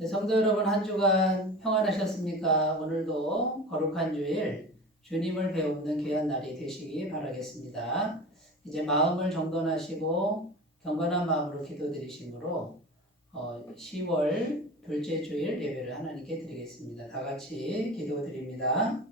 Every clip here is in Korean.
네, 성도 여러분, 한 주간 평안하셨습니까? 오늘도 거룩한 주일 주님을 배우는 귀한 날이 되시기 바라겠습니다. 이제 마음을 정돈하시고 경건한 마음으로 기도드리심으로 10월 둘째 주일 예배를 하나님께 드리겠습니다. 다 같이 기도드립니다.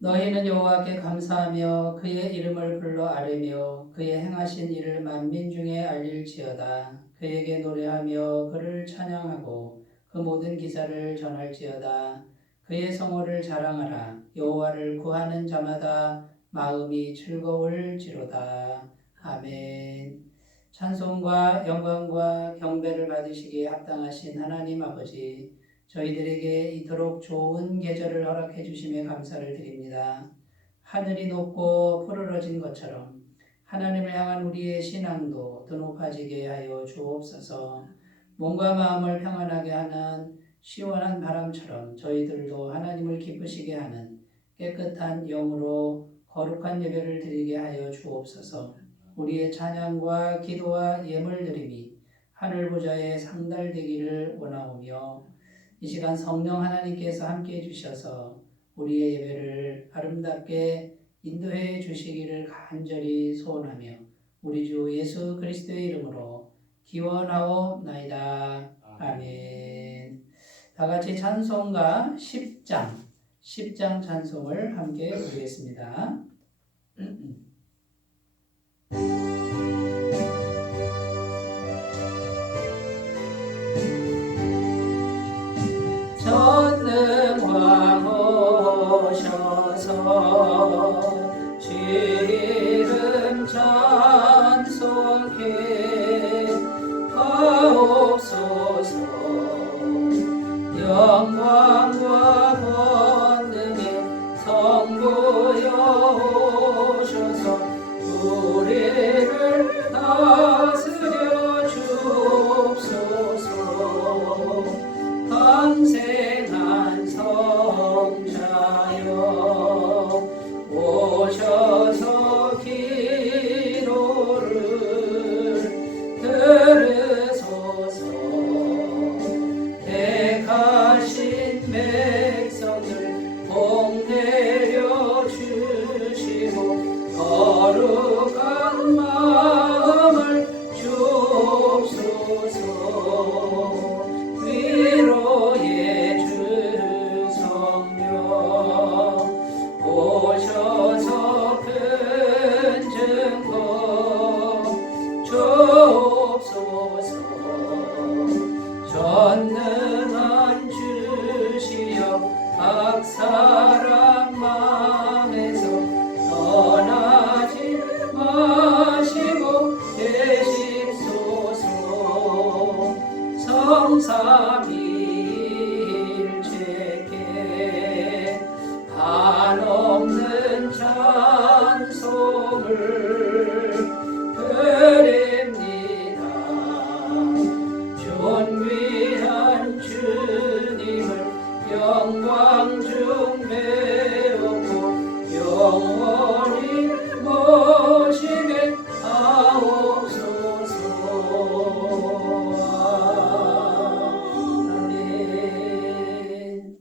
너희는 여호와께 감사하며 그의 이름을 불러 아뢰며 그의 행하신 일을 만민 중에 알릴지어다. 그에게 노래하며 그를 찬양하고 그 모든 기사를 전할지어다. 그의 성호를 자랑하라. 여호와를 구하는 자마다 마음이 즐거울지로다. 아멘. 찬송과 영광과 경배를 받으시기에 합당하신 하나님 아버지, 저희들에게 이토록 좋은 계절을 허락해 주심에 감사를 드립니다. 하늘이 높고 푸르러진 것처럼 하나님을 향한 우리의 신앙도 더 높아지게 하여 주옵소서. 몸과 마음을 평안하게 하는 시원한 바람처럼 저희들도 하나님을 기쁘시게 하는 깨끗한 영으로 거룩한 예배를 드리게 하여 주옵소서. 우리의 찬양과 기도와 예물 드림이 하늘 보좌에 상달되기를 원하오며 이 시간 성령 하나님께서 함께해 주셔서 우리의 예배를 아름답게 인도해 주시기를 간절히 소원하며 우리 주 예수 그리스도의 이름으로 기원하옵나이다. 아멘. 다 같이 찬송가 10장 찬송을 함께 부르겠습니다. 전능왕 오셔서 주 이름 찬송해 하옵소서. 영광과 권능의 성부여 오셔서 우리를 다스려 주옵소서. 강생한 성자여 오셔서 기도를 들으소서. 택하신 백성들 복 내려 주시고 거룩한 마음을 주옵소서. 위로의 주 성령 오셔서 큰 증거 주옵소서. 전능한 주시여 각 사람 마음에서 떠나지 마시고 계십소서. 성삼위일체께 한없는 찬송을 드립니다. 존귀한 주님을 영광 중 배우고 영원히 모시게 하옵소서. 아멘.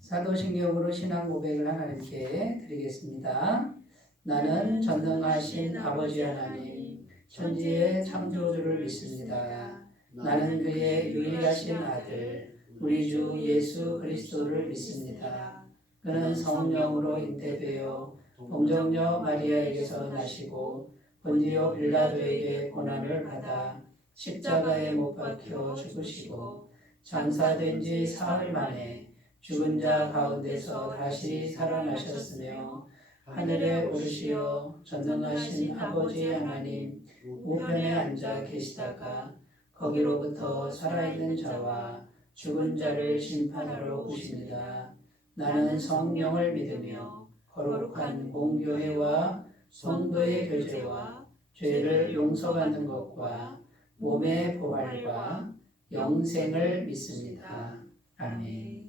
사도신경으로 신앙 고백을 하나님께 드리겠습니다. 나는 전능하신 아버지 하나님, 천지의 창조주를 믿습니다. 나는 그의 유일하신 아들 우리 주 예수 그리스도를 믿습니다. 그는 성령으로 잉태되어 동정녀 마리아에게서 나시고 본디오 빌라도에게 고난을 받아 십자가에 못 박혀 죽으시고 장사된 지 사흘 만에 죽은 자 가운데서 다시 살아나셨으며 하늘에 오르시어 전능하신 아버지 하나님 우편에 앉아 계시다가 거기로부터 살아있는 자와 죽은 자를 심판하러 오십니다. 나는 성령을 믿으며 거룩한 공교회와 성도의 교제와 죄를 용서받는 것과 몸의 부활과 영생을 믿습니다. 아멘.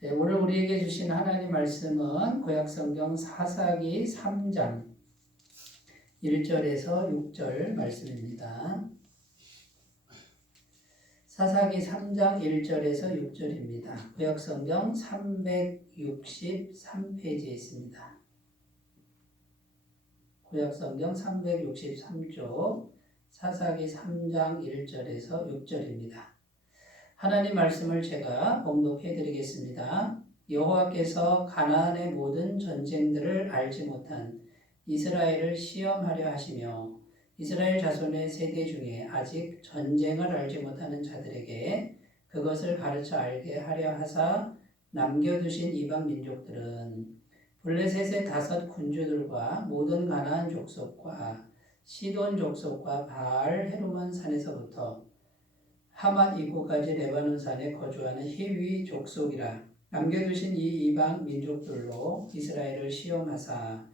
네, 오늘 우리에게 주신 하나님 말씀은 구약성경 사사기 3장 1절에서 6절 말씀입니다. 사사기 3장 1절에서 6절입니다. 구약성경 363페이지에 있습니다. 구약성경 363쪽 사사기 3장 1절에서 6절입니다. 하나님 말씀을 제가 봉독해 드리겠습니다. 여호와께서 가나안의 모든 전쟁들을 알지 못한 이스라엘을 시험하려 하시며 이스라엘 자손의 세대 중에 아직 전쟁을 알지 못하는 자들에게 그것을 가르쳐 알게 하려 하사 남겨두신 이방 민족들은 블레셋의 5 군주들과 모든 가나안 족속과 시돈 족속과 바알 헤르몬 산에서부터 하맛 입구까지 레바논 산에 거주하는 히위 족속이라 남겨두신 이 이방 민족들로 이스라엘을 시험하사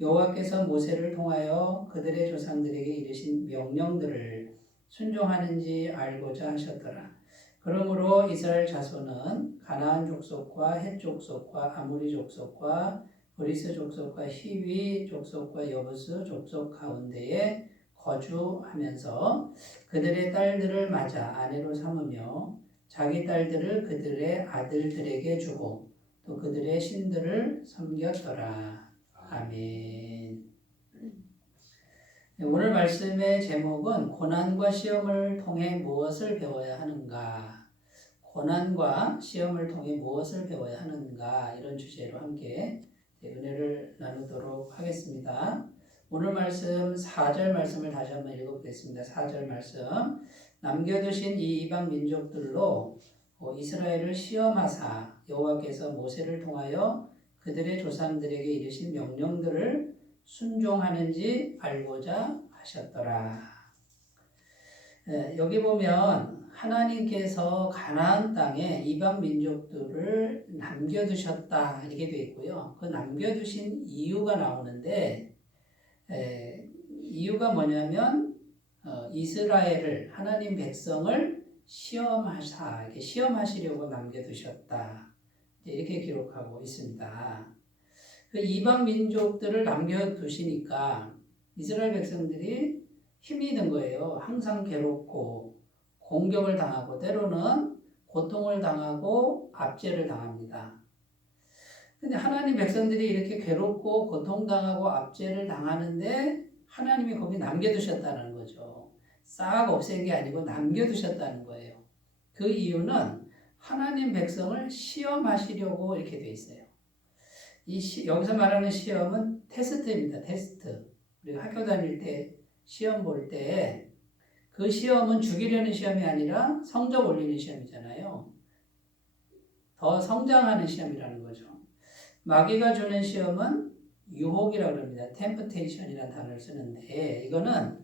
여호와께서 모세를 통하여 그들의 조상들에게 이르신 명령들을 순종하는지 알고자 하셨더라. 그러므로 이스라엘 자손은 가나안 족속과 헷 족속과 아모리 족속과 브리스 족속과 히위 족속과 여부스 족속 가운데에 거주하면서 그들의 딸들을 맞아 아내로 삼으며 자기 딸들을 그들의 아들들에게 주고 또 그들의 신들을 섬겼더라. 아멘. 오늘 말씀의 제목은 고난과 시험을 통해 무엇을 배워야 하는가? 고난과 시험을 통해 무엇을 배워야 하는가? 이런 주제로 함께 은혜를 나누도록 하겠습니다. 오늘 말씀 4절 말씀을 다시 한번 읽어보겠습니다. 4절 말씀. 남겨두신 이 이방 민족들로 이스라엘을 시험하사 여호와께서 모세를 통하여 그들의 조상들에게 이르신 명령들을 순종하는지 알고자 하셨더라. 여기 보면 하나님께서 가나안 땅에 이방 민족들을 남겨두셨다 이렇게 되어 있고요. 그 남겨두신 이유가 나오는데 이유가 뭐냐면 이스라엘을 하나님 백성을 시험하시려고 남겨두셨다. 이렇게 기록하고 있습니다. 그 이방 민족들을 남겨두시니까 이스라엘 백성들이 힘이 든 거예요. 항상 괴롭고 공격을 당하고 때로는 고통을 당하고 압제를 당합니다. 근데 하나님 백성들이 이렇게 괴롭고 고통당하고 압제를 당하는데 하나님이 거기 남겨두셨다는 거죠. 싹 없앤 게 아니고 남겨두셨다는 거예요. 그 이유는 하나님 백성을 시험하시려고 이렇게 돼 있어요. 여기서 말하는 시험은 테스트입니다. 테스트. 우리가 학교 다닐 때 시험 볼 때 그 시험은 죽이려는 시험이 아니라 성적 올리는 시험이잖아요. 더 성장하는 시험이라는 거죠. 마귀가 주는 시험은 유혹이라고 합니다. temptation이라는 단어를 쓰는데 이거는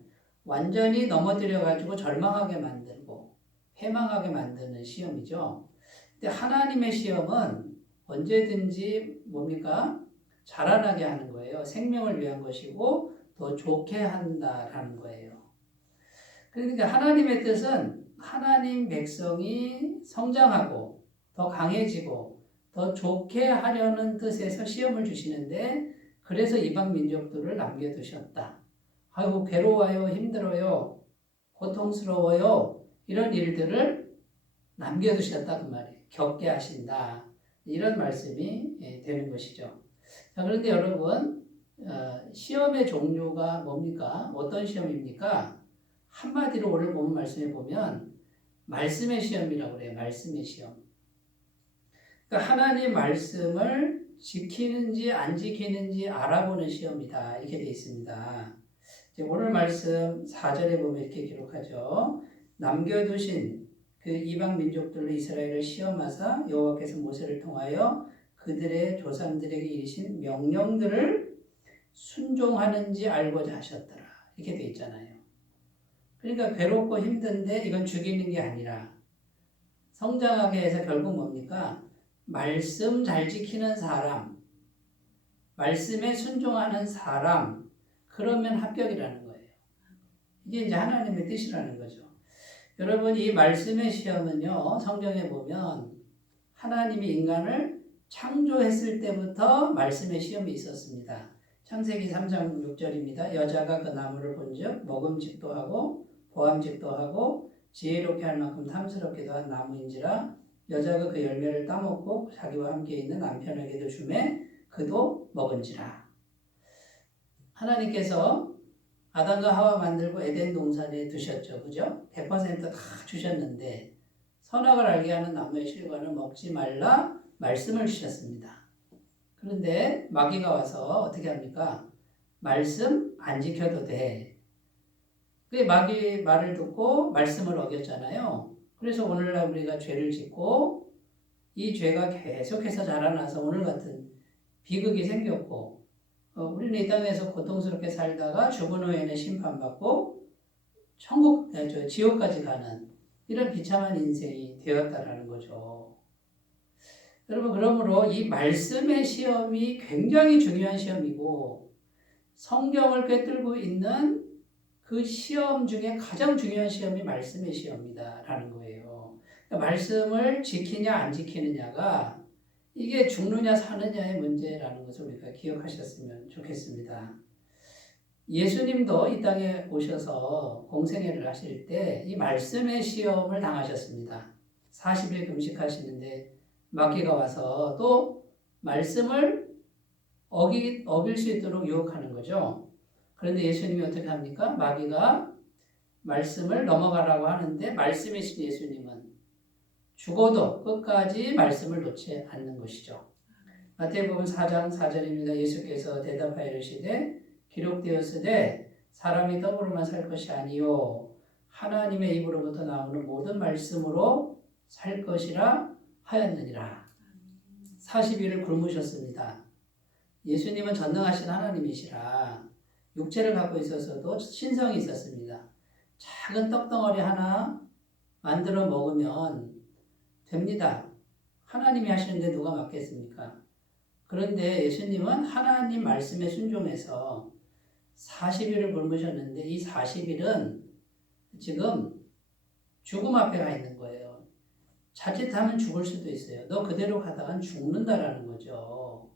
완전히 넘어뜨려가지고 절망하게 만들고 패망하게 만드는 시험이죠. 근데 하나님의 시험은 언제든지 뭡니까? 자라나게 하는 거예요. 생명을 위한 것이고 더 좋게 한다라는 거예요. 그러니까 하나님의 뜻은 하나님 백성이 성장하고 더 강해지고 더 좋게 하려는 뜻에서 시험을 주시는데 그래서 이방 민족들을 남겨두셨다. 아이고 괴로워요, 힘들어요, 고통스러워요 이런 일들을 남겨두셨다 그 말이에요. 겪게 하신다. 이런 말씀이 되는 것이죠. 자, 그런데 여러분 시험의 종류가 뭡니까? 어떤 시험입니까? 한마디로 오늘 본 말씀에 보면 말씀의 시험이라고 그래요. 말씀의 시험. 그러니까 하나님 말씀을 지키는지 안 지키는지 알아보는 시험이다. 이렇게 되어 있습니다. 오늘 말씀 4절에 보면 이렇게 기록하죠. 남겨두신 그 이방 민족들로 이스라엘을 시험하사 여호와께서 모세를 통하여 그들의 조상들에게 이르신 명령들을 순종하는지 알고자 하셨더라. 이렇게 되어 있잖아요. 그러니까 괴롭고 힘든데 이건 죽이는 게 아니라 성장하게 해서 결국 뭡니까? 말씀 잘 지키는 사람, 말씀에 순종하는 사람, 그러면 합격이라는 거예요. 이게 이제 하나님의 뜻이라는 거죠. 여러분, 이 말씀의 시험은요, 성경에 보면 하나님이 인간을 창조했을 때부터 말씀의 시험이 있었습니다. 창세기 3장 6절입니다. 여자가 그 나무를 본즉 먹음직도 하고 보암직도 하고 지혜롭게 할 만큼 탐스럽기도 한 나무인지라 여자가 그 열매를 따먹고 자기와 함께 있는 남편에게도 주매 그도 먹은지라. 하나님께서 아담과 하와 만들고 에덴 동산에 두셨죠. 그죠? 100% 다 주셨는데 선악을 알게 하는 나무의 실과는 먹지 말라 말씀을 주셨습니다. 그런데 마귀가 와서 어떻게 합니까? 말씀 안 지켜도 돼. 그 마귀 말을 듣고 말씀을 어겼잖아요. 그래서 오늘날 우리가 죄를 짓고 이 죄가 계속해서 자라나서 오늘 같은 비극이 생겼고 우리는 이 땅에서 고통스럽게 살다가 죽은 후에는 심판받고 지옥까지 가는 이런 비참한 인생이 되었다라는 거죠. 여러분, 그러므로 이 말씀의 시험이 굉장히 중요한 시험이고 성경을 꿰뚫고 있는 그 시험 중에 가장 중요한 시험이 말씀의 시험이다라는 거예요. 그러니까 말씀을 지키냐 안 지키느냐가 이게 죽느냐 사느냐의 문제라는 것을 우리가 기억하셨으면 좋겠습니다. 예수님도 이 땅에 오셔서 공생애를 하실 때 이 말씀의 시험을 당하셨습니다. 40일 금식하시는데 마귀가 와서 또 말씀을 어길 수 있도록 유혹하는 거죠. 그런데 예수님이 어떻게 합니까? 마귀가 말씀을 넘어가라고 하는데 말씀이신 예수님은 죽어도 끝까지 말씀을 놓지 않는 것이죠. 마태복음 4장 4절입니다. 예수께서 대답하여 이르시되 기록되었으되 사람이 떡으로만 살 것이 아니요 하나님의 입으로부터 나오는 모든 말씀으로 살 것이라 하였느니라. 40일을 굶으셨습니다. 예수님은 전능하신 하나님이시라 육체를 갖고 있어서도 신성이 있었습니다. 작은 떡덩어리 하나 만들어 먹으면 됩니다. 하나님이 하시는데 누가 맡겠습니까? 그런데 예수님은 하나님 말씀에 순종해서 40일을 굶으셨는데 이 40일은 지금 죽음 앞에 가 있는 거예요. 자칫하면 죽을 수도 있어요. 너 그대로 가다간 죽는다라는 거죠.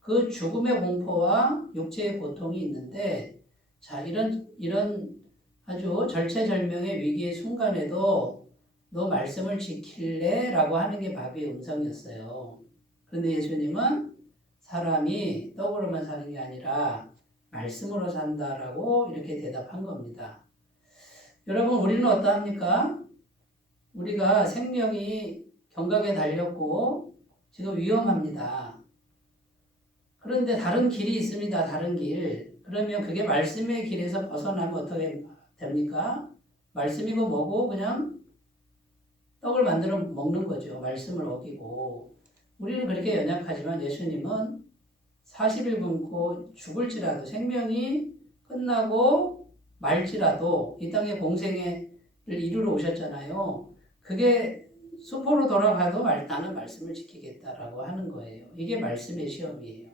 그 죽음의 공포와 육체의 고통이 있는데 자 이런 아주 절체절명의 위기의 순간에도 너 말씀을 지킬래? 라고 하는 게 마귀의 음성이었어요. 그런데 예수님은 사람이 떡으로만 사는 게 아니라 말씀으로 산다라고 이렇게 대답한 겁니다. 여러분, 우리는 어떠합니까? 우리가 생명이 경각에 달렸고 지금 위험합니다. 그런데 다른 길이 있습니다. 다른 길. 그러면 그게 말씀의 길에서 벗어나면 어떻게 됩니까? 말씀이고 뭐고 그냥 떡을 만들어 먹는 거죠. 말씀을 어기고. 우리는 그렇게 연약하지만 예수님은 40일 굶고 죽을지라도 생명이 끝나고 말지라도 이 땅에 공생애를 이루러 오셨잖아요. 그게 수포로 돌아가도 나는 말씀을 지키겠다라고 하는 거예요. 이게 말씀의 시험이에요.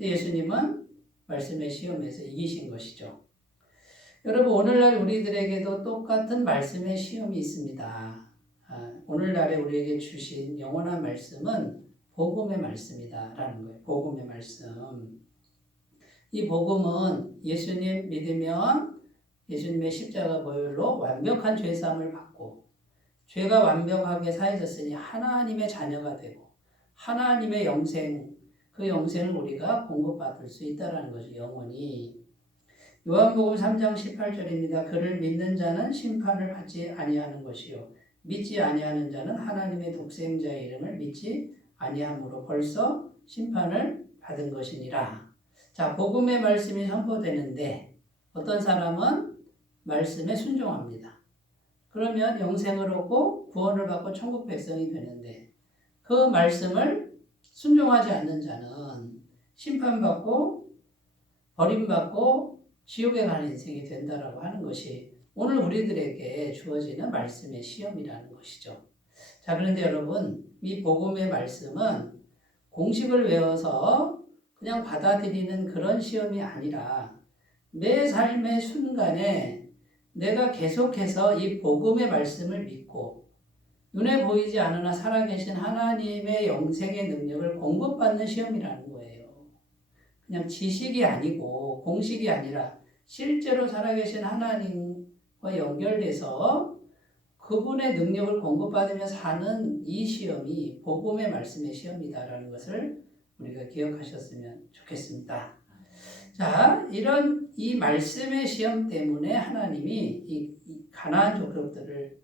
예수님은 말씀의 시험에서 이기신 것이죠. 여러분, 오늘날 우리들에게도 똑같은 말씀의 시험이 있습니다. 오늘날에 우리에게 주신 영원한 말씀은 복음의 말씀이다라는 거예요. 복음의 말씀. 이 복음은 예수님 믿으면 예수님의 십자가 보혈로 완벽한 죄사함을 받고 죄가 완벽하게 사해졌으니 하나님의 자녀가 되고 하나님의 영생, 그 영생을 우리가 공급받을 수 있다는 거죠. 영원히. 요한복음 3장 18절입니다. 그를 믿는 자는 심판을 받지 아니하는 것이요 믿지 아니하는 자는 하나님의 독생자의 이름을 믿지 아니함으로 벌써 심판을 받은 것이니라. 자, 복음의 말씀이 선포되는데 어떤 사람은 말씀에 순종합니다. 그러면 영생을 얻고 구원을 받고 천국 백성이 되는데 그 말씀을 순종하지 않는 자는 심판받고 버림받고 지옥에 가는 인생이 된다라고 하는 것이 오늘 우리들에게 주어지는 말씀의 시험이라는 것이죠. 자, 그런데 여러분, 이 복음의 말씀은 공식을 외워서 그냥 받아들이는 그런 시험이 아니라 내 삶의 순간에 내가 계속해서 이 복음의 말씀을 믿고 눈에 보이지 않으나 살아계신 하나님의 영생의 능력을 공급받는 시험이라는 거예요. 그냥 지식이 아니고 공식이 아니라 실제로 살아계신 하나님과 연결돼서 그분의 능력을 공급받으며 사는 이 시험이 복음의 말씀의 시험이다라는 것을 우리가 기억하셨으면 좋겠습니다. 자, 이런 이 말씀의 시험 때문에 하나님이 이 가나안 족속들을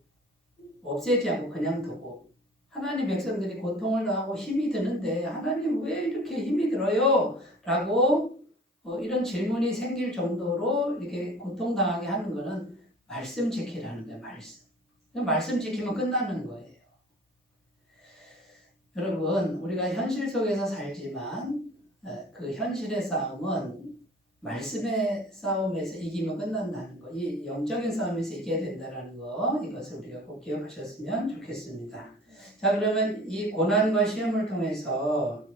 없애지 않고 그냥 두고 하나님 백성들이 고통을 당하고 힘이 드는데 하나님 왜 이렇게 힘이 들어요? 라고 이런 질문이 생길 정도로 이렇게 고통당하게 하는 것은 말씀 지키라는 거예요. 말씀 지키면 끝나는 거예요. 여러분, 우리가 현실 속에서 살지만 그 현실의 싸움은 말씀의 싸움에서 이기면 끝난다는 거, 이 영적인 싸움에서 이겨야 된다는 거, 이것을 우리가 꼭 기억하셨으면 좋겠습니다. 자, 그러면 이 고난과 시험을 통해서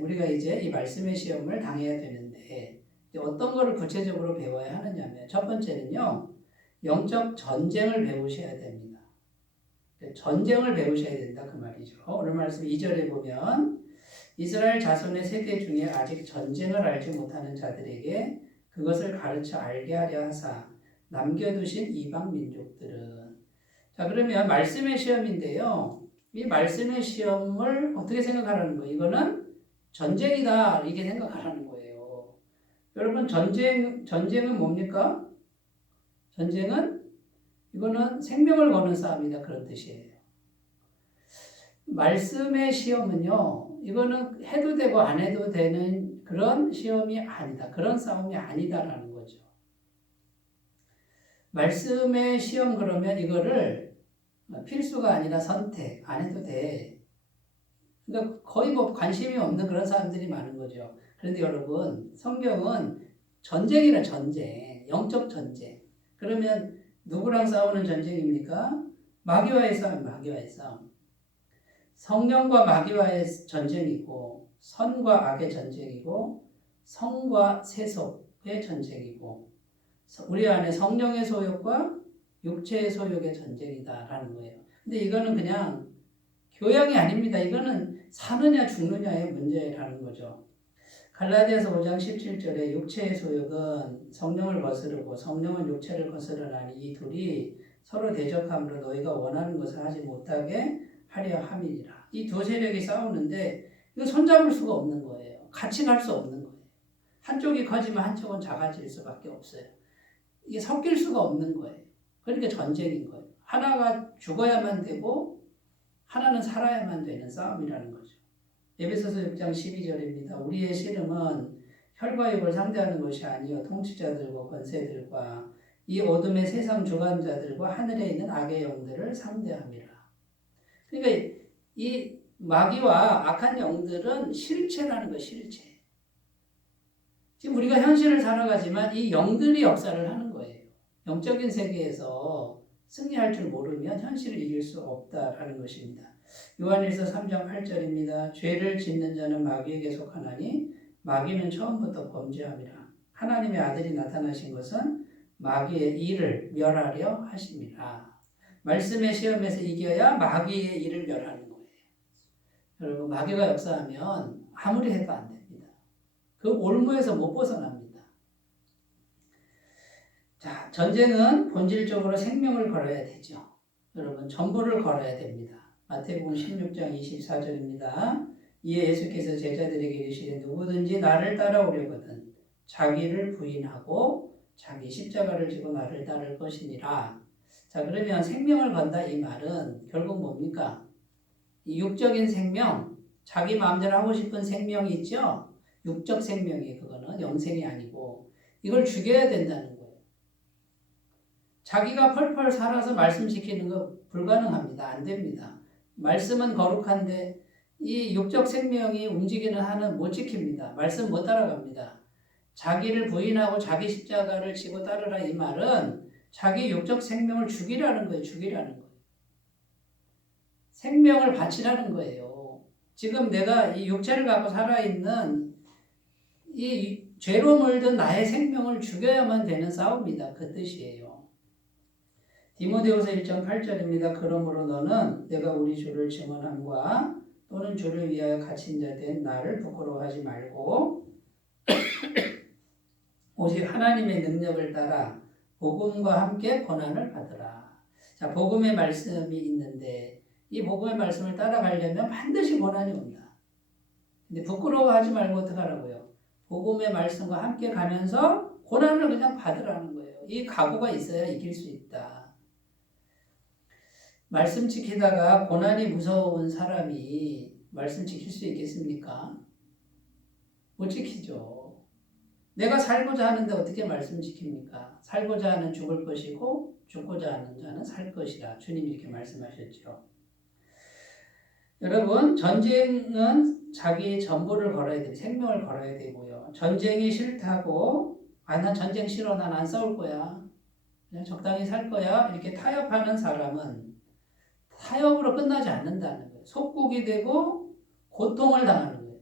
우리가 이제 이 말씀의 시험을 당해야 되는데 어떤 거를 구체적으로 배워야 하느냐면 첫 번째는요, 영적 전쟁을 배우셔야 됩니다. 전쟁을 배우셔야 된다 그 말이죠. 오늘 말씀 2절에 보면 이스라엘 자손의 세대 중에 아직 전쟁을 알지 못하는 자들에게 그것을 가르쳐 알게 하려 하사 남겨두신 이방 민족들은. 자, 그러면 말씀의 시험인데요. 이 말씀의 시험을 어떻게 생각하라는 거예요? 이거는 전쟁이다 이렇게 생각하라는 거예요. 여러분, 전쟁은 뭡니까? 전쟁은 이거는 생명을 거는 싸움이다 그런 뜻이에요. 말씀의 시험은요, 이거는 해도 되고 안 해도 되는 그런 시험이 아니다. 그런 싸움이 아니다라는 거죠. 말씀의 시험 그러면 이거를 필수가 아니라 선택, 안 해도 돼. 그러니까 거의 뭐 관심이 없는 그런 사람들이 많은 거죠. 그런데 여러분, 성경은 전쟁이라 전쟁, 영적 전쟁. 그러면 누구랑 싸우는 전쟁입니까? 마귀와의 싸움, 마귀와의 싸움. 성령과 마귀와의 전쟁이고, 선과 악의 전쟁이고, 성과 세속의 전쟁이고, 우리 안에 성령의 소욕과 육체의 소욕의 전쟁이다라는 거예요. 근데 이거는 그냥 교양이 아닙니다. 이거는 사느냐 죽느냐의 문제라는 거죠. 갈라디아서 5장 17절에 육체의 소욕은 성령을 거스르고 성령은 육체를 거스르나니 이 둘이 서로 대적함으로 너희가 원하는 것을 하지 못하게 하려 함이니라. 이 두 세력이 싸우는데 이거 손잡을 수가 없는 거예요. 같이 갈 수 없는 거예요. 한쪽이 커지면 한쪽은 작아질 수밖에 없어요. 이게 섞일 수가 없는 거예요. 그러니까 전쟁인 거예요. 하나가 죽어야만 되고 하나는 살아야만 되는 싸움이라는 거죠. 에베소서 6장 12절입니다. 우리의 씨름은 혈과 육을 상대하는 것이 아니요 통치자들과 권세들과 이 어둠의 세상 주관자들과 하늘에 있는 악의 영들을 상대함이라. 그러니까 이 마귀와 악한 영들은 실체라는 거, 실체. 지금 우리가 현실을 살아가지만 이 영들이 역사를 하는 거예요. 영적인 세계에서 승리할 줄 모르면 현실을 이길 수 없다라는 것입니다. 요한일서 3장 8절입니다. 죄를 짓는 자는 마귀에게 속하나니 마귀는 처음부터 범죄함이라. 하나님의 아들이 나타나신 것은 마귀의 일을 멸하려 하심이라. 말씀의 시험에서 이겨야 마귀의 일을 멸하는 거예요. 여러분, 마귀가 역사하면 아무리 해도 안 됩니다. 그 올무에서 못 벗어납니다. 자, 전쟁은 본질적으로 생명을 걸어야 되죠. 여러분, 전부를 걸어야 됩니다. 마태복음 16장 24절입니다. 이에 예수께서 제자들에게 이르시되 누구든지 나를 따라오려거든 자기를 부인하고 자기 십자가를 지고 나를 따를 것이니라. 자, 그러면 생명을 건다 이 말은 결국 뭡니까? 이 육적인 생명, 자기 마음대로 하고 싶은 생명이 있죠? 육적 생명이 그거는 영생이 아니고 이걸 죽여야 된다는 거예요. 자기가 펄펄 살아서 말씀 지키는 거 불가능합니다. 안 됩니다. 말씀은 거룩한데 이 육적 생명이 움직이는 한은 못 지킵니다. 말씀 못 따라갑니다. 자기를 부인하고 자기 십자가를 지고 따르라 이 말은 자기 육적 생명을 죽이라는 거예요. 죽이라는 거예요. 생명을 바치라는 거예요. 지금 내가 이 육체를 갖고 살아있는 이 죄로 물든 나의 생명을 죽여야만 되는 싸움이다. 그 뜻이에요. 디모데후서 1장 8절입니다. 그러므로 너는 내가 우리 주를 증언함과 또는 주를 위하여 갇힌 자 된 나를 부끄러워하지 말고 오직 하나님의 능력을 따라 복음과 함께 고난을 받으라. 자, 복음의 말씀이 있는데 이 복음의 말씀을 따라가려면 반드시 고난이 온다. 근데 부끄러워하지 말고 어떡하라고요? 복음의 말씀과 함께 가면서 고난을 그냥 받으라는 거예요. 이 각오가 있어야 이길 수 있다. 말씀 지키다가 고난이 무서운 사람이 말씀 지킬 수 있겠습니까? 못 지키죠. 내가 살고자 하는데 어떻게 말씀 지킵니까? 살고자 하는 죽을 것이고 죽고자 하는 자는 살 것이라 주님이 이렇게 말씀하셨죠. 여러분, 전쟁은 자기 전부를 걸어야 되고 생명을 걸어야 되고요. 전쟁이 싫다고 난 전쟁 싫어, 난 안 싸울 거야, 그냥 적당히 살 거야 이렇게 타협하는 사람은 타협으로 끝나지 않는다는 거예요. 속국이 되고 고통을 당하는 거예요.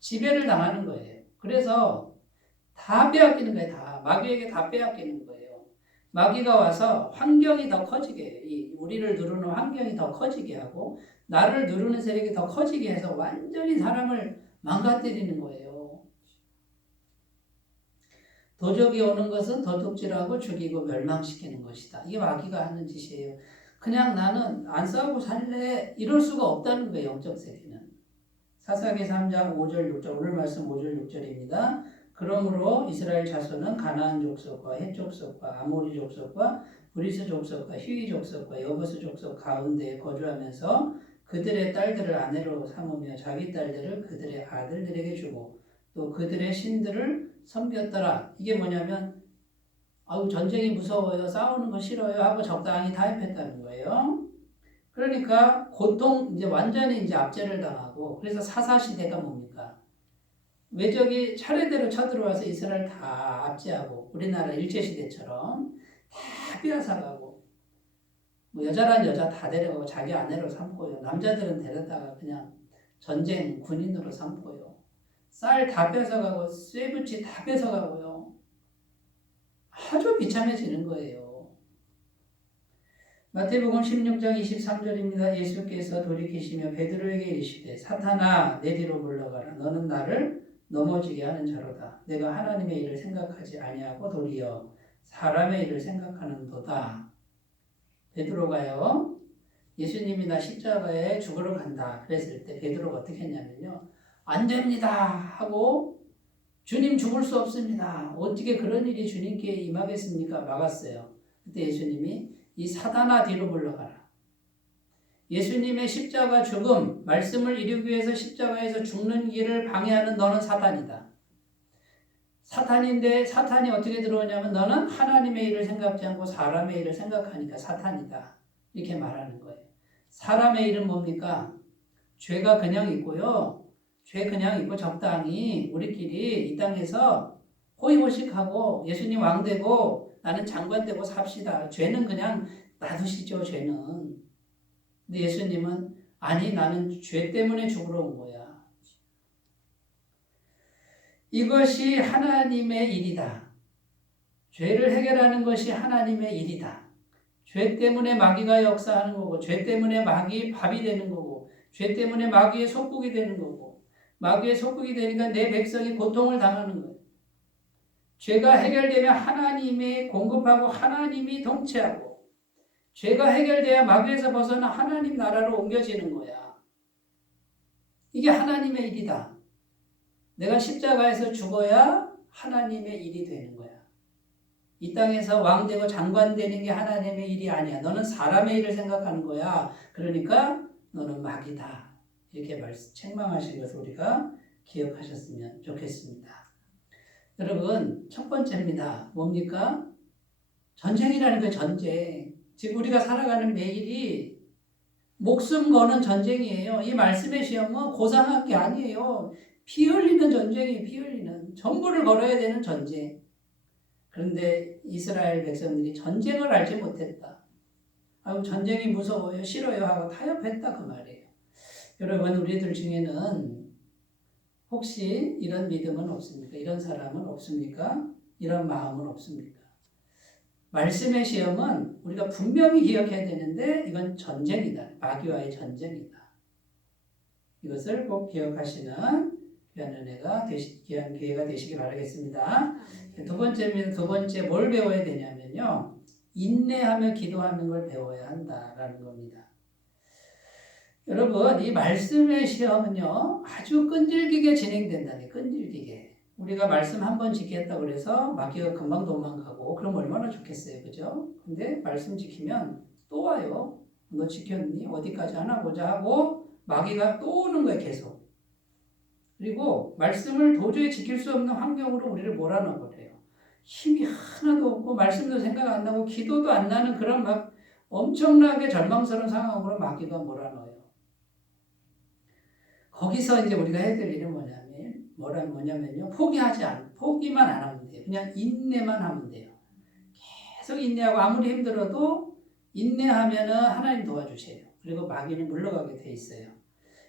지배를 당하는 거예요. 그래서 다 빼앗기는 거예요. 다 마귀에게 다 빼앗기는 거예요. 마귀가 와서 환경이 더 커지게 해요. 우리를 누르는 환경이 더 커지게 하고 나를 누르는 세력이 더 커지게 해서 완전히 사람을 망가뜨리는 거예요. 도적이 오는 것은 도둑질하고 죽이고 멸망시키는 것이다. 이게 마귀가 하는 짓이에요. 그냥 나는 안 싸우고 살래 이럴 수가 없다는 거예요. 영적 세계는. 사사기 3장 5절 6절 오늘 말씀 5절 6절입니다. 그러므로 이스라엘 자손은 가나안 족속과 헷 족속과 아모리 족속과 브리스 족속과 히위 족속과 여부스 족속 가운데 거주하면서 그들의 딸들을 아내로 삼으며 자기 딸들을 그들의 아들들에게 주고 또 그들의 신들을 섬겼더라. 이게 뭐냐면 아우 전쟁이 무서워요, 싸우는 거 싫어요 하고 적당히 타협했다는 거예요. 그러니까 고통 이제 완전히 이제 압제를 당하고 그래서 사사 시대가 뭡니까? 외적이 차례대로 쳐들어와서 이스라엘 다 압제하고 우리나라 일제시대처럼 다 빼앗아가고 뭐 여자란 여자 다 데려가고 자기 아내로 삼고요. 남자들은 데려다가 그냥 전쟁 군인으로 삼고요. 쌀 다 뺏어가고 쇠붙이 다 뺏어가고요. 아주 비참해지는 거예요. 마태복음 16장 23절입니다. 예수께서 돌이키시며 베드로에게 이르시되 사탄아 내 뒤로 물러가라. 너는 나를 넘어지게 하는 자로다. 내가 하나님의 일을 생각하지 아니하고 도리어 사람의 일을 생각하는도다. 베드로가요. 예수님이 나 십자가에 죽으러 간다 그랬을 때 베드로가 어떻게 했냐면요. 안 됩니다 하고 주님 죽을 수 없습니다. 어떻게 그런 일이 주님께 임하겠습니까? 막았어요. 그때 예수님이 이 사단아 뒤로 물러가라. 예수님의 십자가 죽음, 말씀을 이루기 위해서 십자가에서 죽는 길을 방해하는 너는 사탄이다. 사탄인데 사탄이 어떻게 들어오냐면 너는 하나님의 일을 생각지 않고 사람의 일을 생각하니까 사탄이다. 이렇게 말하는 거예요. 사람의 일은 뭡니까? 죄가 그냥 있고요. 죄 그냥 있고 적당히 우리끼리 이 땅에서 호의호식하고 예수님 왕되고 나는 장관되고 삽시다. 죄는 그냥 놔두시죠. 죄는. 근데 예수님은 아니 나는 죄 때문에 죽으러 온 거야. 이것이 하나님의 일이다. 죄를 해결하는 것이 하나님의 일이다. 죄 때문에 마귀가 역사하는 거고 죄 때문에 마귀 밥이 되는 거고 죄 때문에 마귀의 속국이 되는 거고 마귀의 속국이 되니까 내 백성이 고통을 당하는 거예요. 죄가 해결되면 하나님이 공급하고 하나님이 통치하고 죄가 해결돼야 마귀에서 벗어나 하나님 나라로 옮겨지는 거야. 이게 하나님의 일이다. 내가 십자가에서 죽어야 하나님의 일이 되는 거야. 이 땅에서 왕되고 장관되는 게 하나님의 일이 아니야. 너는 사람의 일을 생각하는 거야. 그러니까 너는 마귀다. 이렇게 책망하신 것을 우리가 기억하셨으면 좋겠습니다. 여러분, 첫 번째입니다. 뭡니까? 전쟁이라는 게 전쟁. 지금 우리가 살아가는 매일이 목숨 거는 전쟁이에요. 이 말씀의 시험은 고상한 게 아니에요. 피 흘리는 전쟁이에요. 피 흘리는. 전부를 걸어야 되는 전쟁. 그런데 이스라엘 백성들이 전쟁을 알지 못했다. 아유 전쟁이 무서워요, 싫어요 하고 타협했다 그 말이에요. 여러분 우리들 중에는 혹시 이런 믿음은 없습니까? 이런 사람은 없습니까? 이런 마음은 없습니까? 말씀의 시험은 우리가 분명히 기억해야 되는데 이건 전쟁이다. 마귀와의 전쟁이다. 이것을 꼭 기억하시는 귀한 기회가 되시기 바라겠습니다. 두 번째입니다. 두 번째 뭘 배워야 되냐면요. 인내하며 기도하는 걸 배워야 한다라는 겁니다. 여러분 이 말씀의 시험은요. 아주 끈질기게 진행된다니 끈질기게. 우리가 말씀 한 번 지켰다고 그래서 마귀가 금방 도망가고 그럼 얼마나 좋겠어요. 그죠? 근데 말씀 지키면 또 와요. 너 지켰니? 어디까지 하나 보자 하고 마귀가 또 오는 거예요. 계속. 그리고 말씀을 도저히 지킬 수 없는 환경으로 우리를 몰아넣어버려요. 힘이 하나도 없고 말씀도 생각 안 나고 기도도 안 나는 그런 막 엄청나게 절망스러운 상황으로 마귀가 몰아넣어요. 거기서 이제 우리가 해야 될 일은 뭐냐면요. 포기만 안 하면 돼요. 그냥 인내만 하면 돼요. 계속 인내하고 아무리 힘들어도 인내하면은 하나님 도와주세요. 그리고 마귀는 물러가게 돼 있어요.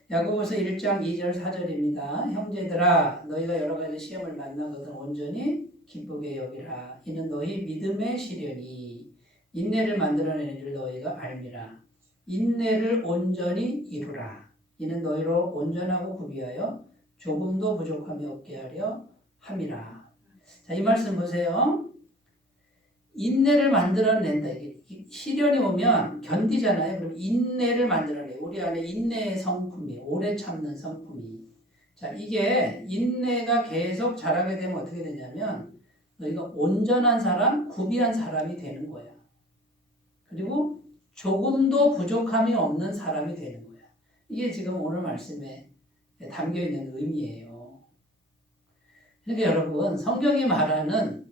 야고보서 1장 2절 4절입니다. 형제들아 너희가 여러 가지 시험을 만나거든 온전히 기쁘게 여기라. 이는 너희 믿음의 시련이 인내를 만들어내는 줄 너희가 알미라. 인내를 온전히 이루라. 이는 너희로 온전하고 구비하여 조금도 부족함이 없게 하려 함이라. 자, 이 말씀 보세요. 인내를 만들어낸다. 시련이 오면 견디잖아요. 그럼 인내를 만들어내요. 우리 안에 인내의 성품이, 오래 참는 성품이. 자, 이게 인내가 계속 자라게 되면 어떻게 되냐면 너희가 온전한 사람, 구비한 사람이 되는 거야. 그리고 조금도 부족함이 없는 사람이 되는 거야. 이게 지금 오늘 말씀에 담겨 있는 의미예요. 그러니까 여러분, 성경이 말하는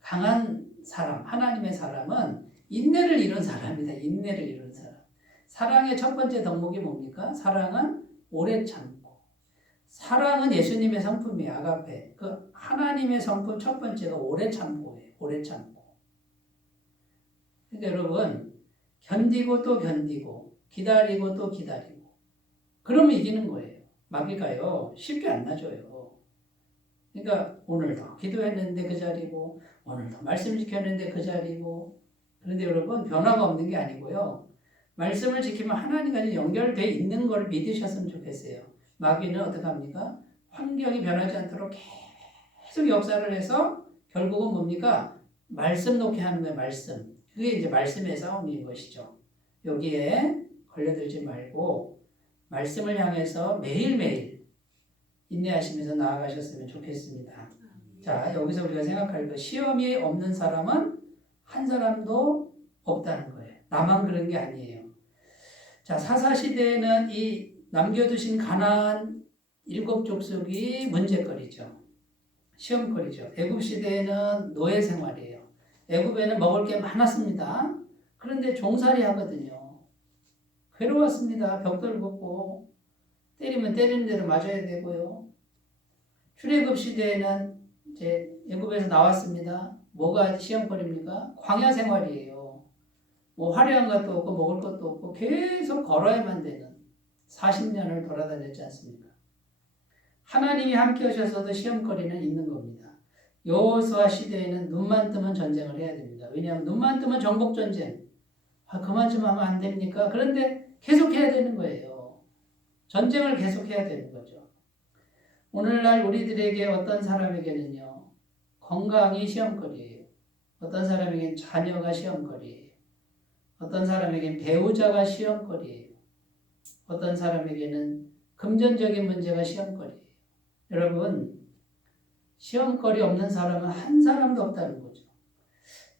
강한 사람, 하나님의 사람은 인내를 이룬 사람이다. 인내를 이룬 사람. 사랑의 첫 번째 덕목이 뭡니까? 사랑은 오래 참고. 사랑은 예수님의 성품이에요. 아가페. 그 하나님의 성품 첫 번째가 오래 참고예요. 오래 참고. 그러니까 여러분, 견디고 또 견디고, 기다리고 또 기다리고. 그러면 이기는 거예요. 마귀가요, 쉽게 안 놔줘요. 그러니까 오늘도 기도했는데 그 자리고, 오늘도 말씀 지켰는데 그 자리고. 그런데 여러분, 변화가 없는 게 아니고요. 말씀을 지키면 하나님과 연결되어 있는 걸 믿으셨으면 좋겠어요. 마귀는 어떻게 합니까? 환경이 변하지 않도록 계속 역사를 해서 결국은 뭡니까? 말씀 놓게 하는 거예요. 말씀. 그게 이제 말씀의 싸움인 것이죠. 여기에 걸려들지 말고 말씀을 향해서 매일매일 인내하시면서 나아가셨으면 좋겠습니다. 자, 여기서 우리가 생각할 것, 시험이 없는 사람은 한 사람도 없다는 거예요. 나만 그런 게 아니에요. 자, 사사시대에는 이 남겨두신 가나안 7족속이 문제거리죠. 시험거리죠. 애굽시대에는 노예 생활이에요. 애굽에는 먹을 게 많았습니다. 그런데 종살이 하거든요. 괴로웠습니다. 벽돌 걷고 때리면 때리는 대로 맞아야 되고요. 출애굽 시대에는 이제 애굽에서 나왔습니다. 뭐가 시험거리입니까? 광야 생활이에요. 뭐 화려한 것도 없고 먹을 것도 없고 계속 걸어야만 되는 40년을 돌아다녔지 않습니까? 하나님이 함께 하셔서도 시험거리는 있는 겁니다. 여호수아 시대에는 눈만 뜨면 전쟁을 해야 됩니다. 왜냐하면 눈만 뜨면 정복전쟁. 그만 좀 하면 안 됩니까? 그런데 계속 해야 되는 거예요. 전쟁을 계속 해야 되는 거죠. 오늘날 우리들에게 어떤 사람에게는요. 건강이 시험거리예요. 어떤 사람에게는 자녀가 시험거리예요. 어떤 사람에게는 배우자가 시험거리예요. 어떤 사람에게는 금전적인 문제가 시험거리예요. 여러분, 시험거리 없는 사람은 한 사람도 없다는 거죠.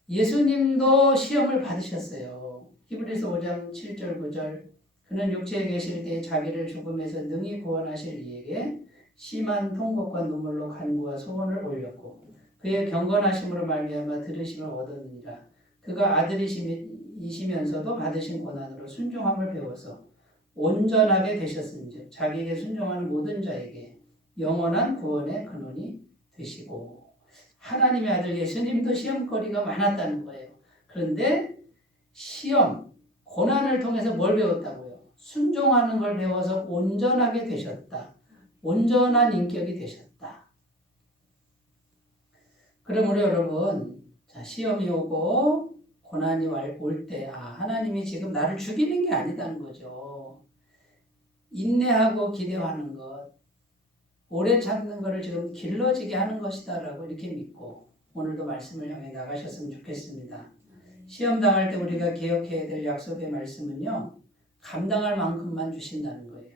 예수님도 시험을 받으셨어요. 히브리서 5장 7절 9절 그는 육체에 계실 때 자기를 죽음에서 능히 구원하실 이에게 심한 통곡과 눈물로 간구와 소원을 올렸고 그의 경건하심으로 말미암아 들으심을 얻었느니라. 그가 아들이시면서도 받으신 고난으로 순종함을 배워서 온전하게 되셨은즉 자기에게 순종하는 모든 자에게 영원한 구원의 근원이 되시고 하나님의 아들 예수님도 시험거리가 많았다는 거예요. 그런데 시험, 고난을 통해서 뭘 배웠다고요? 순종하는 걸 배워서 온전하게 되셨다. 온전한 인격이 되셨다. 그러므로 여러분, 자, 시험이 오고 고난이 올 때, 하나님이 지금 나를 죽이는 게 아니다는 거죠. 인내하고 기대하는 것, 오래 참는 것을 지금 길러지게 하는 것이다라고 이렇게 믿고 오늘도 말씀을 향해 나가셨으면 좋겠습니다. 시험 당할 때 우리가 기억해야 될 약속의 말씀은요, 감당할 만큼만 주신다는 거예요.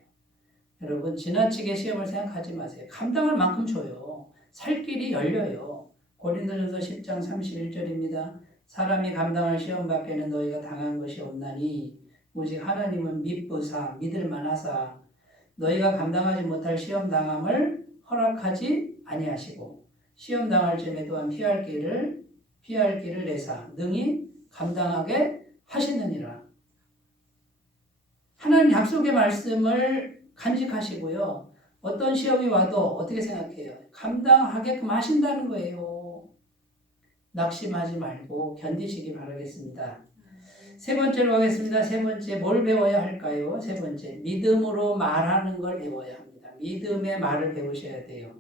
여러분, 지나치게 시험을 생각하지 마세요. 감당할 만큼 줘요. 살 길이 열려요. 고린도전서 10장 31절입니다. 사람이 감당할 시험 밖에는 너희가 당한 것이 없나니 오직 하나님은 미쁘사 믿을만 하사 너희가 감당하지 못할 시험 당함을 허락하지 아니하시고 시험 당할 쯤에 또한 피할 길을 내사 능히 감당하게 하시느니라. 하나님 약속의 말씀을 간직하시고요. 어떤 시험이 와도 어떻게 생각해요? 감당하게끔 하신다는 거예요. 낙심하지 말고 견디시기 바라겠습니다. 세 번째로 가겠습니다. 세 번째, 뭘 배워야 할까요? 세 번째, 믿음으로 말하는 걸 배워야 합니다. 믿음의 말을 배우셔야 돼요.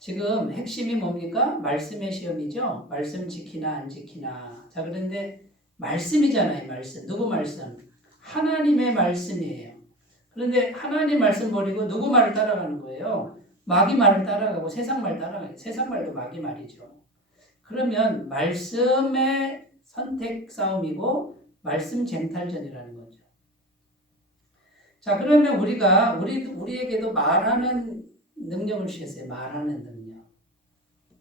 지금 핵심이 뭡니까? 말씀의 시험이죠. 말씀 지키나 안 지키나. 자, 그런데 말씀이잖아요. 말씀. 누구 말씀? 하나님의 말씀이에요. 그런데 하나님 말씀 버리고 누구 말을 따라가는 거예요? 마귀 말을 따라가고 세상 말 따라가요. 세상 말도 마귀 말이죠. 그러면 말씀의 선택 싸움이고 말씀 쟁탈전이라는 거죠. 자, 그러면 우리에게도 말하는 능력을 주셨어요. 말하는 능력.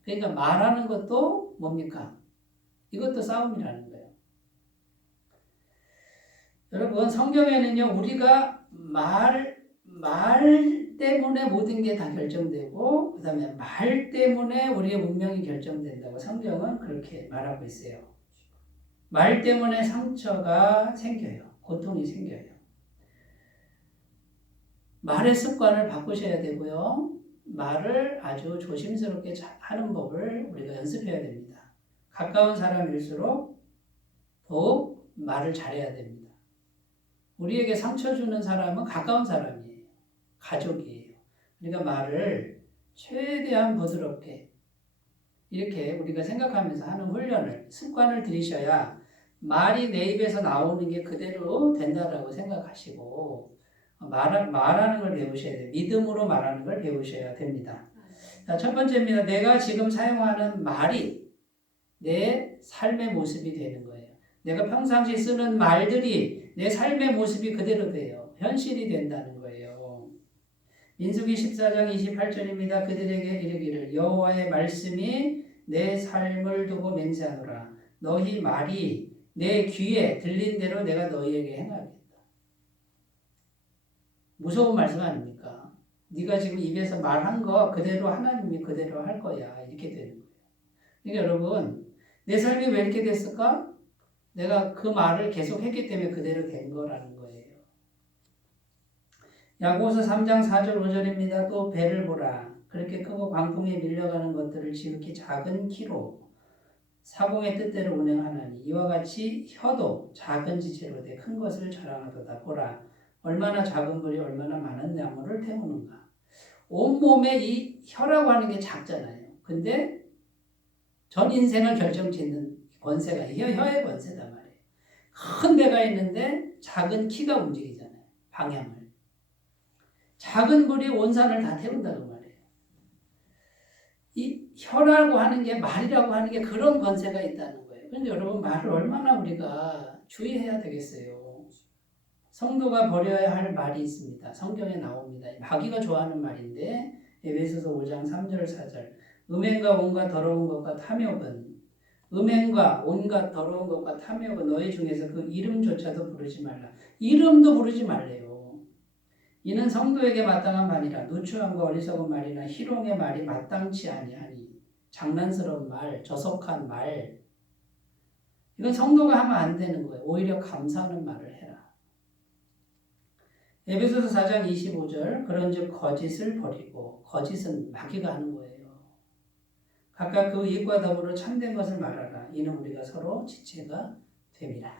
그러니까 말하는 것도 뭡니까? 이것도 싸움이라는 거예요. 여러분, 성경에는요, 우리가 말 때문에 모든 게 다 결정되고, 그 다음에 말 때문에 우리의 운명이 결정된다고 성경은 그렇게 말하고 있어요. 말 때문에 상처가 생겨요. 고통이 생겨요. 말의 습관을 바꾸셔야 되고요. 말을 아주 조심스럽게 하는 법을 우리가 연습해야 됩니다. 가까운 사람일수록 더욱 말을 잘해야 됩니다. 우리에게 상처 주는 사람은 가까운 사람이에요. 가족이에요. 그러니까 말을 최대한 부드럽게 이렇게 우리가 생각하면서 하는 훈련을, 습관을 들이셔야 말이 내 입에서 나오는 게 그대로 된다라고 생각하시고 말하는 걸 배우셔야 돼요. 믿음으로 말하는 걸 배우셔야 됩니다. 자, 첫 번째입니다. 내가 지금 사용하는 말이 내 삶의 모습이 되는 거예요. 내가 평상시 쓰는 말들이 내 삶의 모습이 그대로 돼요. 현실이 된다는 거예요. 민수기 14장 28절입니다. 그들에게 이르기를 여호와의 말씀이 내 삶을 두고 맹세하노라. 너희 말이 내 귀에 들린 대로 내가 너희에게 행하겠다. 무서운 말씀 아닙니까? 네가 지금 입에서 말한 거 그대로 하나님이 그대로 할 거야. 이렇게 되는 거예요. 그러니까 여러분, 내 삶이 왜 이렇게 됐을까? 내가 그 말을 계속 했기 때문에 그대로 된 거라는 거예요. 야고보서 3장 4절 5절입니다. 또 배를 보라. 그렇게 크고 광풍에 밀려가는 것들을 지극히 작은 키로 사공의 뜻대로 운행하나니 이와 같이 혀도 작은 지체로 돼 큰 것을 자랑하도다. 보라. 얼마나 작은 불이 얼마나 많은 나무를 태우는가. 온몸에 이 혀라고 하는 게 작잖아요. 근데 전 인생을 결정짓는 권세가 혀의 권세단 말이에요. 큰 배가 있는데 작은 키가 움직이잖아요. 방향을. 작은 불이 온 산을 다 태운다고 말이에요. 이 혀라고 하는 게 말이라고 하는 게 그런 권세가 있다는 거예요. 그런데 여러분 말을 얼마나 우리가 주의해야 되겠어요. 성도가 버려야 할 말이 있습니다. 성경에 나옵니다. 마귀가 좋아하는 말인데 에베소서 5장 3절 4절 음행과 온갖 더러운 것과 탐욕은 음행과 온갖 더러운 것과 탐욕은 너희 중에서 그 이름조차도 부르지 말라. 이름도 부르지 말래요. 이는 성도에게 마땅한 말이라 누추함과 어리석은 말이나 희롱의 말이 마땅치 아니하니 장난스러운 말, 저속한 말 이건 성도가 하면 안 되는 거예요. 오히려 감사하는 말을 해라. 에베소서 4장 25절 그런즉 거짓을 버리고 거짓은 마귀가 하는 거예요. 각각 그 입과 더불어 참된 것을 말하라. 이는 우리가 서로 지체가 됨이라.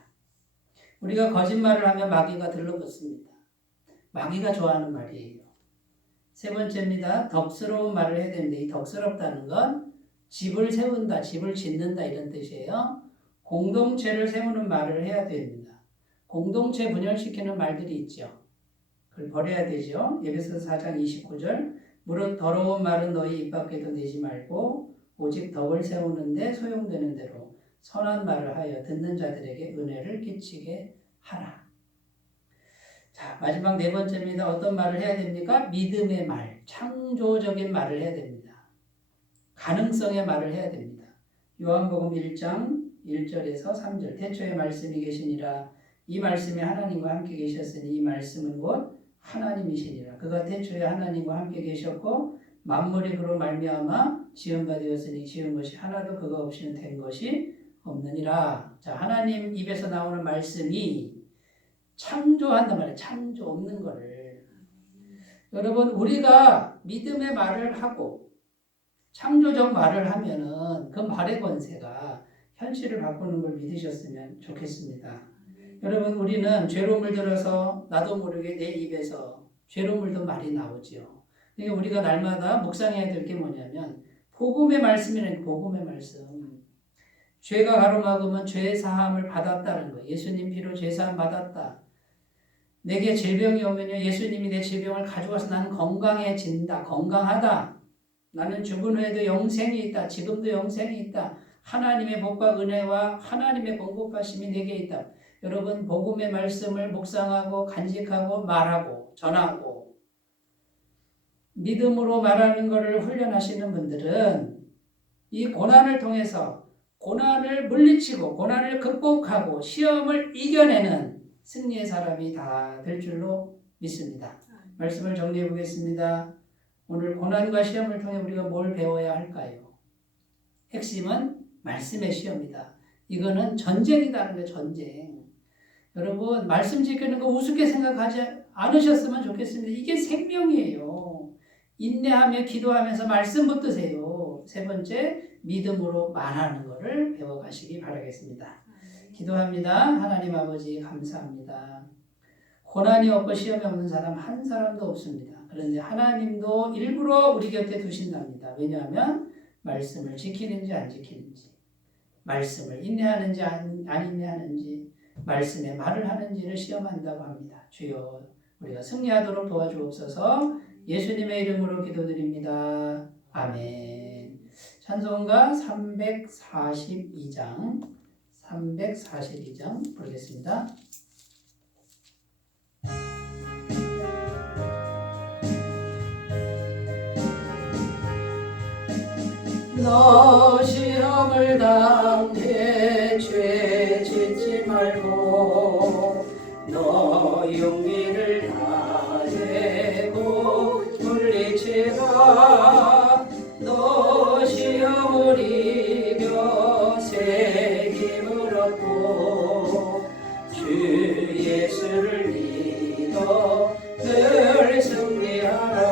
우리가 거짓말을 하면 마귀가 들러붙습니다. 마귀가 좋아하는 말이에요. 세 번째입니다. 덕스러운 말을 해야 됩니다. 이 덕스럽다는 건 집을 세운다, 집을 짓는다 이런 뜻이에요. 공동체를 세우는 말을 해야 됩니다. 공동체 분열시키는 말들이 있죠. 그걸 버려야 되죠. 에베소서 4장 29절 무릇 더러운 말은 너희 입 밖에도 내지 말고 오직 덕을 세우는데 소용되는 대로 선한 말을 하여 듣는 자들에게 은혜를 끼치게 하라. 자, 마지막 네 번째입니다. 어떤 말을 해야 됩니까? 믿음의 말, 창조적인 말을 해야 됩니다. 가능성의 말을 해야 됩니다. 요한복음 1장 1절에서 3절 태초에 말씀이 계시니라 이 말씀이 하나님과 함께 계셨으니 이 말씀은 곧 하나님이시니라. 그가 태초에 하나님과 함께 계셨고 만물이 그로 말미암아 지은 바 되었으니 지은 것이 하나도 그가 없이는 된 것이 없느니라. 자, 하나님 입에서 나오는 말씀이 창조한단 말이에요. 창조 없는 거를. 여러분 우리가 믿음의 말을 하고 창조적 말을 하면은 그 말의 권세가 현실을 바꾸는 걸 믿으셨으면 좋겠습니다. 여러분 우리는 죄로 물들어서 나도 모르게 내 입에서 죄로 물든 말이 나오지요. 그러니까 우리가 날마다 묵상해야 될 게 뭐냐면 복음의 말씀이라는 복음의 말씀. 죄가 가로막으면 죄 사함을 받았다는 거예요. 예수님 피로 죄 사함 받았다. 내게 질병이 오면요 예수님이 내 질병을 가져와서 나는 건강해진다. 건강하다. 나는 죽은 후에도 영생이 있다. 지금도 영생이 있다. 하나님의 복과 은혜와 하나님의 공급하심이 내게 있다. 여러분 복음의 말씀을 묵상하고 간직하고 말하고 전하고 믿음으로 말하는 것을 훈련하시는 분들은 이 고난을 통해서 고난을 물리치고 고난을 극복하고 시험을 이겨내는 승리의 사람이 다 될 줄로 믿습니다. 말씀을 정리해 보겠습니다. 오늘 고난과 시험을 통해 우리가 뭘 배워야 할까요? 핵심은 말씀의 시험이다. 이거는 전쟁이라는 거예요. 전쟁. 여러분 말씀 지키는 거 우습게 생각하지 않으셨으면 좋겠습니다. 이게 생명이에요. 인내하며 기도하면서 말씀 붙드세요. 세 번째 믿음으로 말하는 것을 배워가시기 바라겠습니다. 기도합니다. 하나님 아버지 감사합니다. 고난이 없고 시험이 없는 사람 한 사람도 없습니다. 그런데 하나님도 일부러 우리 곁에 두신답니다. 왜냐하면 말씀을 지키는지 안 지키는지, 말씀을 인내하는지 안 인내하는지, 말씀에 말을 하는지를 시험한다고 합니다. 주여 우리가 승리하도록 도와주옵소서. 예수님의 이름으로 기도드립니다. 아멘. 찬송가 342장 부르겠습니다. 너 시험을 당해 죄 짓지 말고 너 용기를 다내고 물리치라. 너 시험을 이겨 새 힘을 얻고 주 예수를 믿어 늘 승리하라.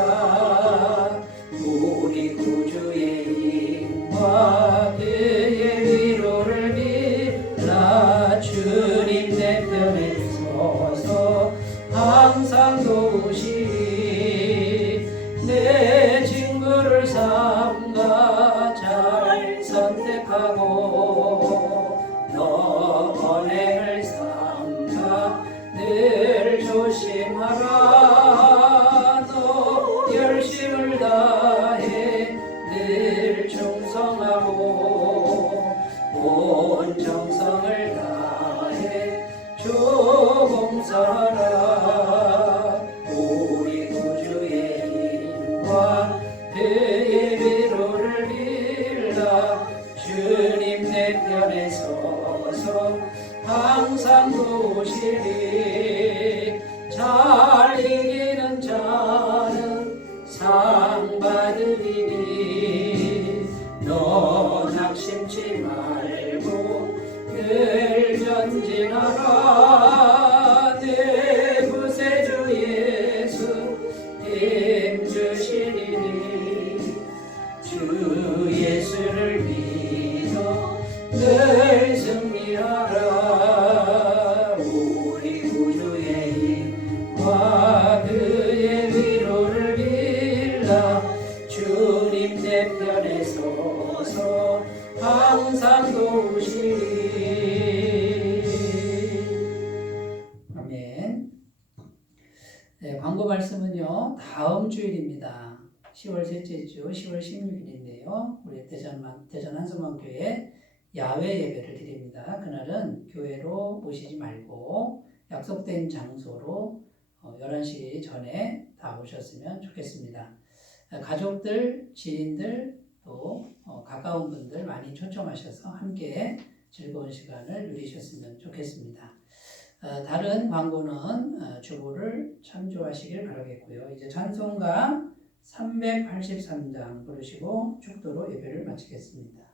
우리 구주의 힘과 그의 위로를 빌라. 주님 내 편에 서서 항상 도우시리. 내 친구를 삼가 잘 선택하고 너 언행을 삼가 늘 조심하라. 너 열심을 다해 늘 충성하고 온 정성을 다해 주 봉사하라. 우리 구주의 힘과 그의 위로를 빌라. 주님 내 편에 서서 항상 도우시리. 잘 이기는 자는 상 받으리니 너 낙심치 말고 늘 전진하라. 내 구세주 예수 힘 주시리니 주 예수를 믿어 늘 승리하라. 주님 내 편에 서서 항상 도우시리. 아멘. 네, 광고 말씀은요, 다음 주일입니다. 10월 셋째 주 10월 16일인데요. 우리 대전 한성만교회 야외 예배를 드립니다. 그날은 교회로 오시지 말고 약속된 장소로 11시 전에 다 오셨으면 좋겠습니다. 가족들, 지인들, 또 가까운 분들 많이 초청하셔서 함께 즐거운 시간을 누리셨으면 좋겠습니다. 다른 광고는 주보를 참조하시길 바라겠고요. 이제 찬송가 383장 부르시고 축도로 예배를 마치겠습니다.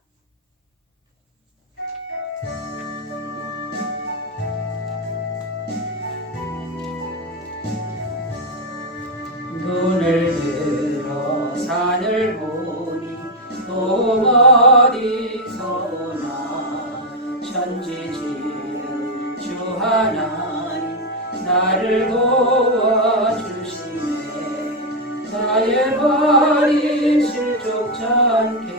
눈을 들어 산을 보니 또 어디서 오나 천지지은 주 하나님 나를 도와주시네. 나의 발이 실족치 않게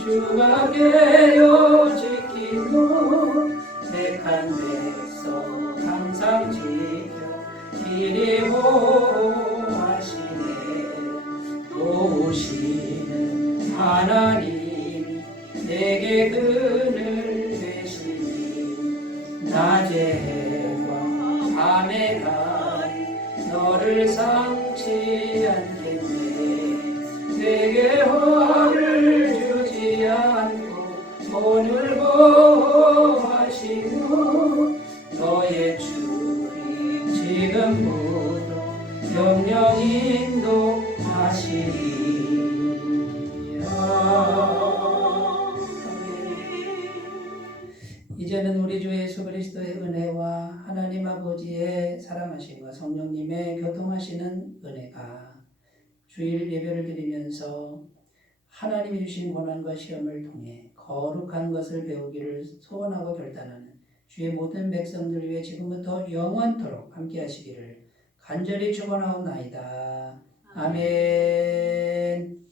주가 깨어 지키고 택한 백성 항상 지켜 길이 보호하시네. 도우시는 하나님이 내게 그늘 되시니 낮의 해와 밤의 달이 너를 상치 않겠네. 내게 화를 주지 않고 손을 보호하시고 너의 주님 지금부터 영영 인도하시리. 이제는 우리 주 예수 그리스도의 은혜와 하나님 아버지의 사랑하심과 성령님의 교통하시는 은혜가 주일 예배를 드리면서 하나님이 주신 고난과 시험을 통해 거룩한 것을 배우기를 소원하고 결단하는 주의 모든 백성들 위해 지금부터 영원토록 함께 하시기를 간절히 축원하옵나이다. 아멘.